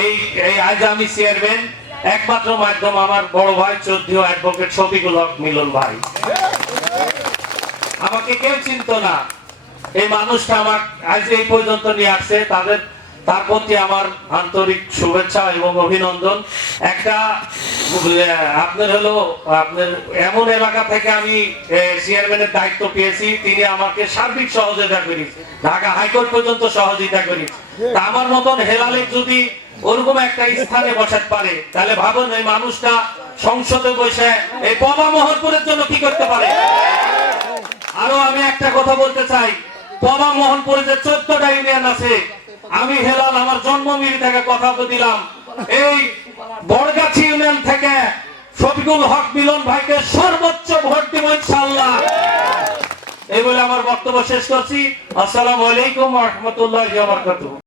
এই এই আজ আমি চেয়ারম্যান, একমাত্র মাধ্যম আমার বড় ভাই চৌধুরী অ্যাডভোকেট শফিকুল হক মিলন ভাই। আমাকে কেউ চিনতো না। এই মানুষটা আমার আজ এই পর্যন্ত নিয়ে আসছে, তাদের তার প্রতি আমার আন্তরিক শুভেচ্ছা এবং অভিনন্দন। একটা আপনার হলো, আপনার এমন এলাকা থেকে আমি চেয়ারম্যানের দায়িত্ব পেয়েছি, তিনি আমাকে সার্বিক সহযোগিতা করেছে ঢাকা হাইকোর্ট পর্যন্ত সহযোগিতা করেছে তা আমার মতন হেলালে যদি ওরকম একটা স্থানে বসাতে পারে, তাহলে ভাবুন এই মানুষটা সংসদে বসে এই পবা মোহনপুরের জন্য কি করতে পারে? আরও আমি একটা কথা বলতে চাই। পবা মোহনপুরে যে চোদ্দটা ইউনিয়ন আছে আমি হেলাল, আমার জন্মভূমির থেকে কথা তো দিলাম। এই বড়গাছি ইউনিয়ন থেকে শফিকুল হক মিলন ভাইকে সর্বোচ্চ ভোট দিব ইনশাআল্লাহ। এই বলে আমার বক্তব্য শেষ করছি। আসসালামু আলাইকুম ওয়া রাহমাতুল্লাহি ওয়া বারাকাতুহু।